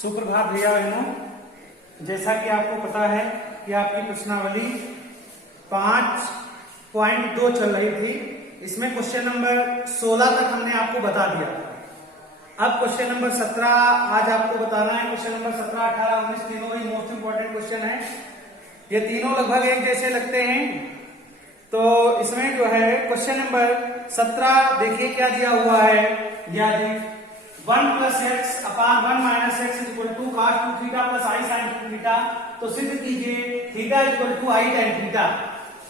सुप्रभात भैया बहनों, जैसा कि आपको पता है कि आपकी प्रश्नावली 5.2 चल रही थी। इसमें क्वेश्चन नंबर 16 तक हमने आपको बता दिया था। अब क्वेश्चन नंबर 17 आज आपको बताना है। क्वेश्चन नंबर 17, 18, 19 तीनों ही मोस्ट इंपोर्टेंट क्वेश्चन है। ये तीनों लगभग एक जैसे लगते हैं। तो इसमें जो है क्वेश्चन नंबर 17 देखिए क्या दिया हुआ है। यदि 1 + x upon 1 - x = cos 2θ + i sin 2θ, तो सिद्ध कीजिए θ = i tan θ।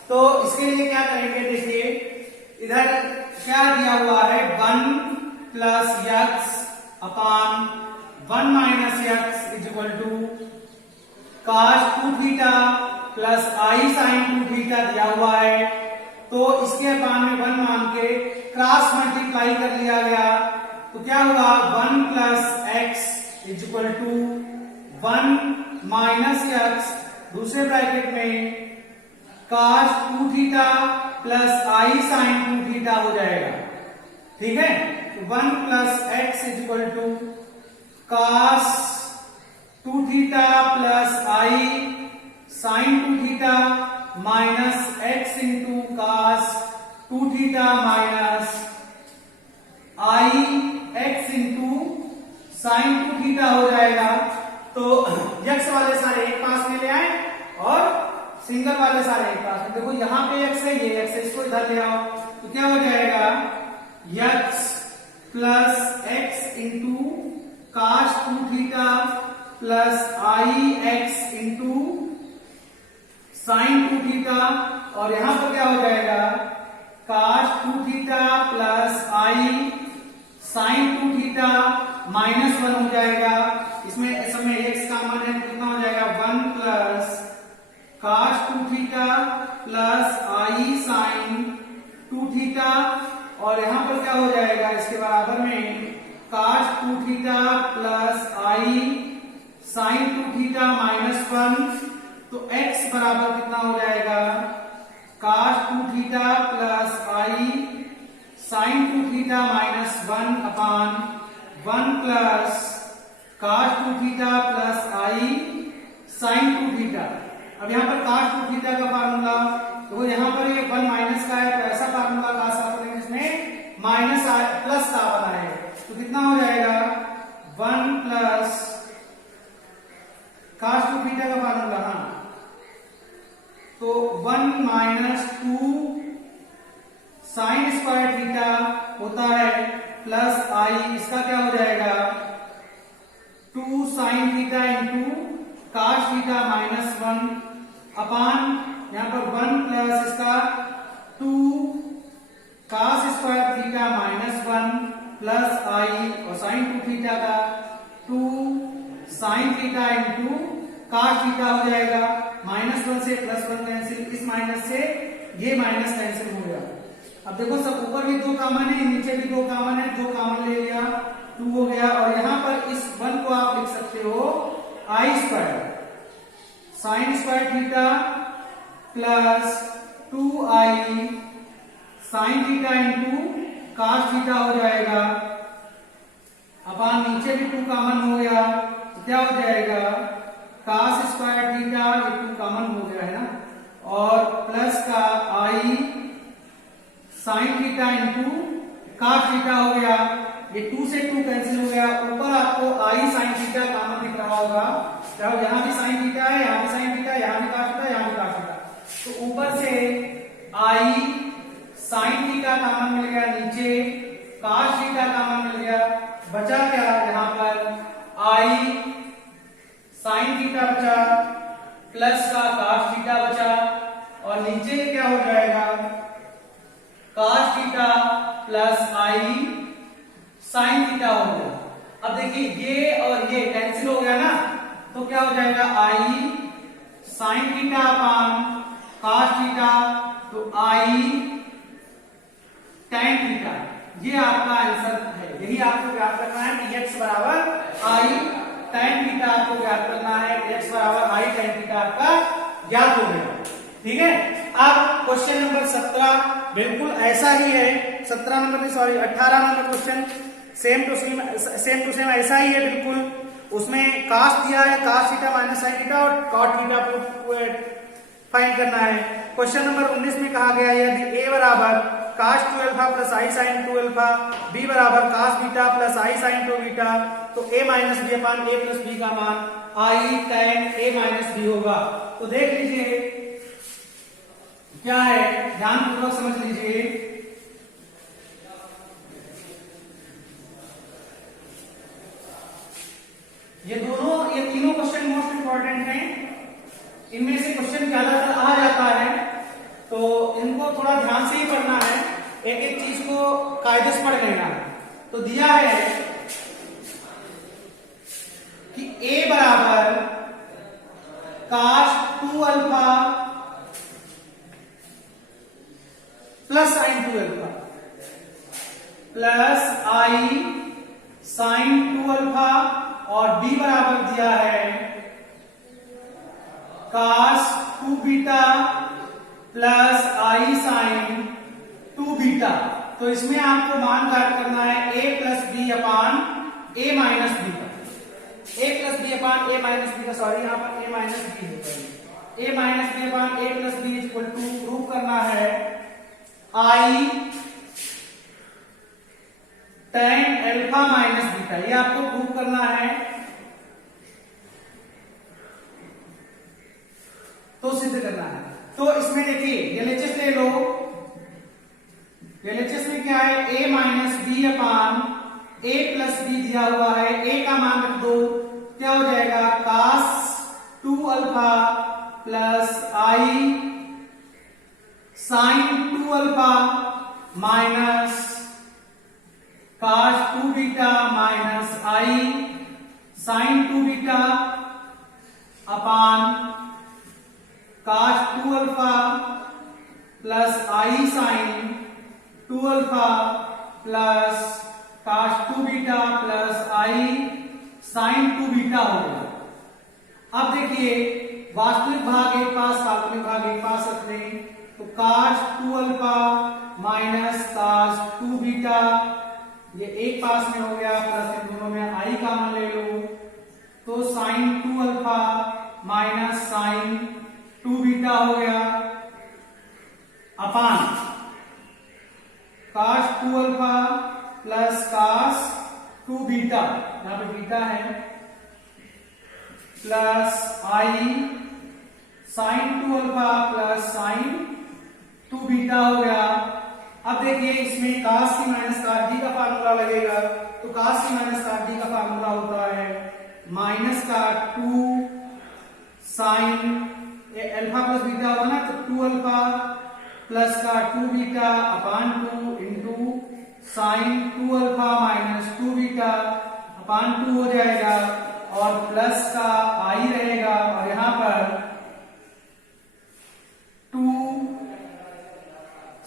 तो इसके लिए क्या करेंगे, देखिए इधर क्या दिया हुआ है, 1 + x upon 1 - x = cos 2θ + i sin 2θ दिया हुआ है। तो इसके अपान में 1 मान के क्रॉस मल्टीप्लाई कर लिया गया, तो क्या होगा 1 + x = 1 - x दूसरे ब्रैकेट में cos 2θ + i sin 2θ हो जाएगा। ठीक है, 1 + x = cos 2θ + i sin 2θ minus x into cos 2θ minus i x into sin 2θ हो जाएगा। तो x वाले सारे एक पास में ले आए और सिंगल वाले सारे एक पास में। देखो यहां पे x है, ये x है, इसको इधर ले आओ तो क्या हो जाएगा, x + x into cos 2θ plus ix into sin 2θ, और यहां पर क्या हो जाएगा, cos 2θ plus i sin 2θ -1 हो जाएगा। इसमें समय x कॉमन है, कितना हो जाएगा, 1 + cos 2θ plus i sin 2θ, और यहां पर क्या हो जाएगा, इसके बराबर में cos 2θ plus i sin 2θ -1, तो x बराबर कितना हो जाएगा, cos 2θ plus i sin 2θ -1 upon 1 + cos 2θ plus i sin 2θ। अब यहाँ पर cos 2θ का फार्मूला, तो यहाँ पर ये 1 माइनस का है, तो ऐसा फार्मूला cos का करेंगे जिसमें माइनस प्लस का बना है, तो कितना हो जाएगा, 1 + cos 2θ का फार्मूला, हाँ, तो 1 - 2 sin स्क्वायर थीटा होता है प्लस i, इसका क्या हो जाएगा, 2 sin theta into cos theta -1 अपान यहां पर 1 प्लस इसका 2 cos square theta -1 plus i, और sin 2θ का 2 sin theta into cos theta हो जाएगा। -1 से +1 कैंसिल, इस माइनस से ये माइनस कैंसिल हो गया। अब देखो सब ऊपर भी 2 कॉमन है, नीचे भी 2 कॉमन है, 2 कॉमन ले लिया, 2 हो गया, और यहां पर इस 1 को आप लिख सकते हो i² sin square theta plus 2i sin theta into cos theta हो जाएगा। अपान नीचे भी 2 कॉमन हो गया, तो क्या हो जाएगा, cos स्क्वायर थीटा, ये 2 कॉमन हो गया है ना, और प्लस का i sin theta into cos theta हो गया। ये 2 से 2 कैंसिल हो गया, ऊपर आपको i sin थीटा कॉमन दिख रहा होगा, चाहे यहाँ भी sin थीटा है, यहाँ भी sin थीटा, यहाँ भी cos थीटा, यहाँ भी cos थीटा, तो ऊपर से i sin थीटा कॉमन मिल गया, नीचे cos थीटा कॉमन मिल गया, बचा क्या, यहाँ पर i sin थीटा बचा प्लस का cos थीटा बचा, और नीचे क्या हो जाएगा, cos theta plus i sin theta हो गया। अब देखिए ये और ये कैंसिल हो गया ना, तो क्या हो जाएगा, i sin theta upon cos theta, तो i tan थीटा, ये आपका आंसर है। यही आपको ज्ञात करना है कि x बराबर i tan थीटा आपको ज्ञात करना है, x बराबर i tan थीटा आपका ज्ञात हो गया। ठीक है, अब क्वेश्चन नंबर 17 बिल्कुल ऐसा ही है, 17 नंबर नहीं, sorry 18 number question same to same ऐसा ही है बिल्कुल। उसमें कास दिया है, cos theta minus sine theta और कॉट थीटा फाइंड करना है। क्वेश्चन नंबर 19 में कहा गया यदि a बराबर cos 2 alpha plus i sine 2 alpha, b बराबर cos beta plus i sine 2 beta, तो a minus B upon a plus b का मान i tan a minus b होगा। तो देख लीजिए क्या है, ध्यानपूर्वक समझ लीजिए। ये तीनों क्वेश्चन मोस्ट इंपॉर्टेंट हैं। इनमें से क्वेश्चन ज्यादातर आ जाता है, तो इनको थोड़ा ध्यान से ही पढ़ना है, एक एक चीज को कायदे से पढ़ लेना है। तो दिया है कि a बराबर cos 2 alpha plus sine 2 alpha plus i sine 2 alpha, और b बराबर दिया है cos 2 beta plus i sine 2 beta. तो इसमें आपको मान ज्ञात करना है a plus B upon a minus B का, a plus B upon a minus B का, सॉरी यहाँ पर a माइनस बी है, a minus B upon a plus B equal to prove करना है आई tan अल्फा माइनस बीटा, ये आपको prove करना है। तो सिद्ध करना है। तो इसमें देखिए एलएचएस ले लो, एलएचएस में क्या है, a minus B upon a plus b दिया हुआ है, a का मान रख दो, क्या हो जाएगा cos 2 alpha plus i sine 2 alpha minus cos 2 beta minus i sine 2 beta upon cos 2 alpha plus i sine 2 alpha plus cos 2 beta plus i sine 2 beta हो गया। अब देखिए वास्तविक भाग एक पास, काल्पनिक भाग एक पास रखने, तो काश 2 अल्फा माइनस काश 2 बीटा, ये एक पास में हो गया, प्लस इन दोनों में आई कॉमन ले लो, तो sine 2 alpha minus sine 2 beta हो गया अपान cos 2 alpha plus cos 2 beta, यहां पे बीटा है, plus i sine 2 alpha plus sine 2 beta हो गया। अब देखिए इसमें cos C minus cos D का फार्मूला लगेगा, तो cos C minus cos D का फार्मूला होता है माइनस का 2 साइन अल्फा प्लस बीटा होगा ना, तो 2 अल्फा प्लस का 2 beta upon 2 into sign 2 alpha minus 2 beta upon 2 हो जाएगा, और प्लस का आई रहेगा, और यहां पर 2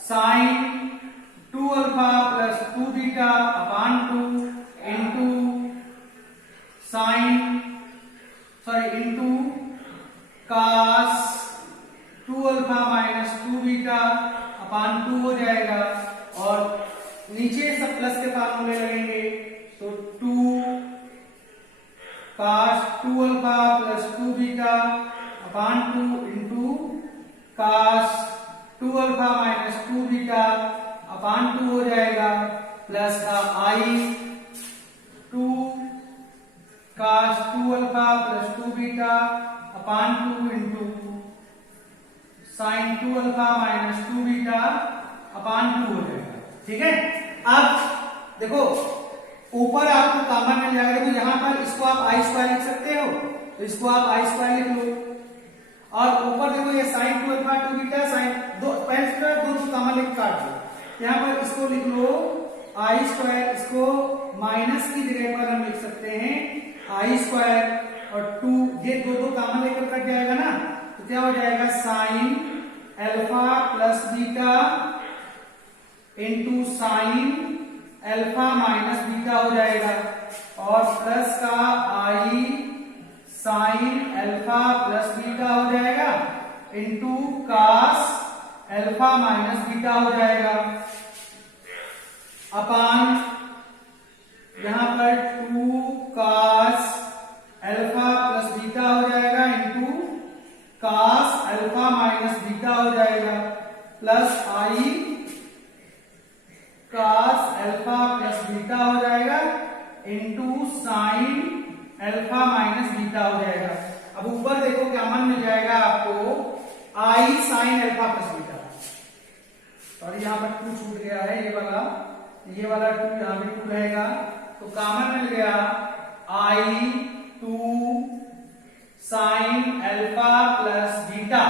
sine 2 alpha plus 2 beta upon 2 into sine into cos 2 alpha minus 2 beta upon 2 हो जाएगा, और नीचे सब प्लस के फार्मूले लगेंगे, तो 2 काश 2 alpha plus 2 beta upon 2 into काश 2 अल्फा माइनस 2 बीटा अपान 2 हो जाएगा, प्लस का आई 2 काश 2 alpha plus 2 beta upon 2 into sign 2 alpha minus 2 beta upon 2 हो जाएगा। ठीक है, अब देखो ऊपर आपको कॉमन मिल जाएगा, देखो यहां पर इसको आप आई स्क्वायर लिख सकते हो, तो इसको आप आई स्क्वायर लिख लो, और ऊपर देखो ये साइन 2 अल्फा 2 बीटा साइन दो कॉमन लिख काट दो, यहाँ पर इसको लिख लो आई स्क्वायर, इसको माइनस की जगह पर हम लिख सकते हैं आई स्क्वायर, और 2 ये दो कॉमन लेकर कट जाएगा ना, तो क्या हो जाएगा sine alpha plus beta into sine alpha minus beta हो जाएगा, और प्लस का i sine alpha plus beta हो जाएगा into cos alpha minus beta हो जाएगा, अपान यहां पर 2 cos cos alpha plus beta हो जाएगा into sine alpha minus beta हो जाएगा। अब ऊपर देखो क्या मन मिल जाएगा आपको, आई साइन अल्फा प्लस बीटा, और यहाँ पर 2 छूट गया है, ये वाला 2 यहाँ पे 2 रहेगा, तो कॉमन मिल गया आई 2 sign alpha plus beta.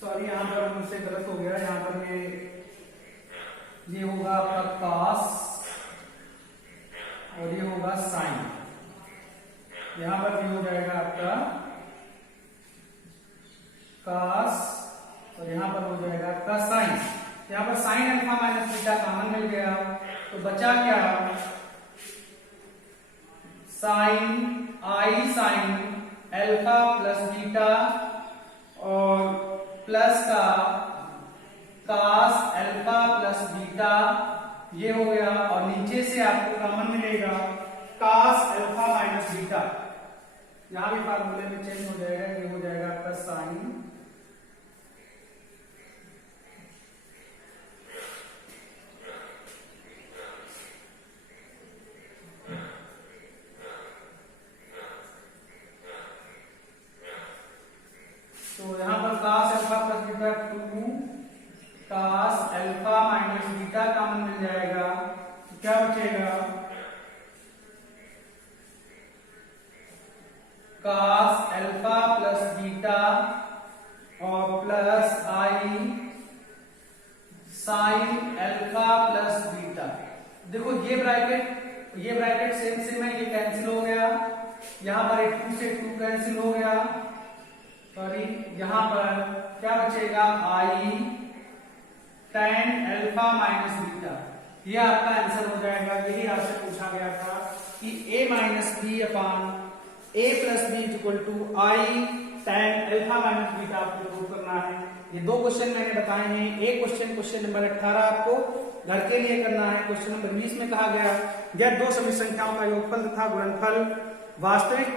Sorry यहाँ पर मुझसे गलत हो गया, यहाँ पर ये होगा आपका cos और ये होगा साइन, यहाँ पर ये हो जाएगा आपका cos और यहाँ पर हो जाएगा आपका साइन। यहाँ पर sine alpha minus beta common मिल गया, तो बचा क्या, sine i sine alpha plus beta और प्लस का cos अल्फा प्लस बीटा, ये हो गया, और नीचे से आपको कॉमन मिलेगा cos अल्फा माइनस बीटा। यहां भी फार्मूले में चेंज हो जाएगा, ये हो जाएगा आपका साइन तो यहां पर cos alpha plus beta 2 cos alpha minus beta common मिल जाएगा, तो क्या बचेगा cos अल्फा प्लस बीटा और plus i sine alpha plus beta. देखो ये ब्रैकेट सेम है, ये कैंसिल हो गया, यहां पर 2 से 2 कैंसिल हो गया, सॉरी यहां पर क्या बचेगा आई tan अल्फा माइनस बीटा, ये आपका आंसर हो जाएगा। यही आपसे पूछा गया था कि a minus B upon a plus B equal to i tan alpha minus beta आपको प्रूव करना है। ये 2 क्वेश्चन मैंने बताए हैं, एक क्वेश्चन नंबर 18 आपको घर के लिए करना है। क्वेश्चन नंबर 20 में कहा गया यह 2 समी संख्याओं का योगफल तथा गुणनफल वास्तविक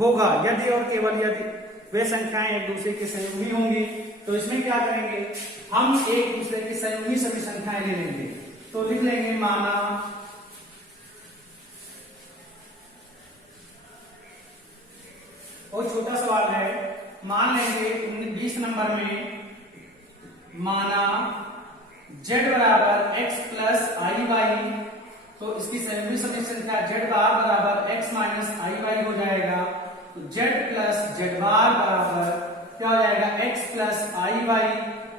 होगा यदि और केवल यदि वे संख्याएं एक दूसरे की संयुगी होंगी। तो इसमें क्या करेंगे, हम एक दूसरे की संयुगी सभी संख्याएं ले लेंगे, तो लिख लेंगे माना और छोटा सवाल है, मान लेंगे 20 नंबर में माना z बराबर x प्लस आई वाई, तो इसकी संयुगी सभी संख्या z बार बराबर x माइनस आई वाई हो जाएगा। तो z प्लस z बार बराबर क्या हो जाएगा x plus i Y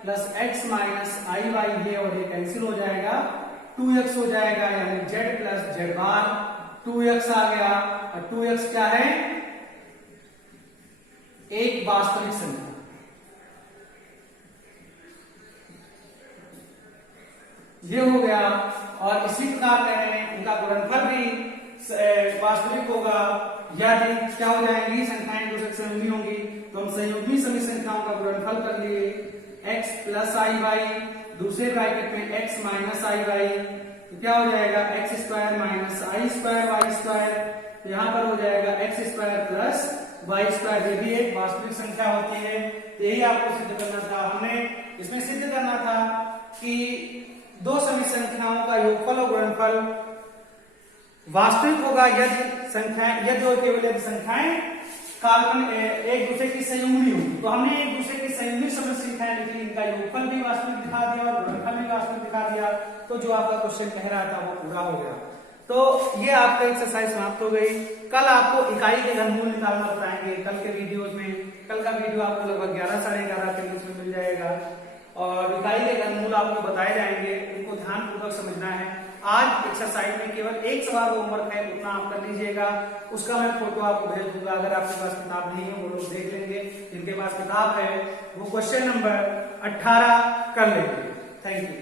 plus x minus i Y, ये और ये कैंसिल हो जाएगा, 2x हो जाएगा, यानी z प्लस z बार 2x आ गया। और 2x क्या है, एक वास्तविक संख्या। ये हो गया, और इसी प्रकार कहें उनका गुणनफल भी वास्तविक होगा यदि क्या हो जाएंगी, संख्याएं दूसरे से संयुगी होंगी। तो हम संयुगी सभी संख्याओं का गुणनफल कर लिए x प्लस आई वाई, दूसरे ब्रैकेट में x माइनस आई वाई, तो क्या हो जाएगा x square minus i square y square, तो यहां पर हो जाएगा x square plus y square, ये भी एक वास्तविक संख्या होती है। तो यही आपको सिद्ध करना था, हमने इसमें सिद्ध करना था कि 2 समी संख्याओं का योगफल और गुणनफल वास्तविक होगा यदि और केवल यदि संख्याएं काल्पनिक एक दूसरे की संयुगी होगी। तो हमने एक दूसरे की संयुगी सभी संख्याएं लिखी, इनका योगफल भी वास्तविक दिखा दिया और गुणनफल भी वास्तविक दिखा दिया, तो जो आपका क्वेश्चन कह रहा था वो पूरा हो गया। तो ये आपका एक्सरसाइज समाप्त हो गई। कल आपको इकाई के घनमूल निकालना बताएंगे कल के वीडियोज में। कल का वीडियो आपको लगभग 11 साढ़े 11 के बीच में मिल जाएगा, और इकाई के घनमूल आपको बताए जाएंगे, उनको ध्यानपूर्वक समझना है। आज एक्सरसाइज में केवल एक सवाल होमवर्क है, उतना आप कर लीजिएगा, उसका मैं फोटो आपको भेज दूंगा। अगर आपके पास किताब नहीं है वो लोग देख लेंगे, जिनके पास किताब है वो क्वेश्चन नंबर 18 कर लेंगे। Thank you.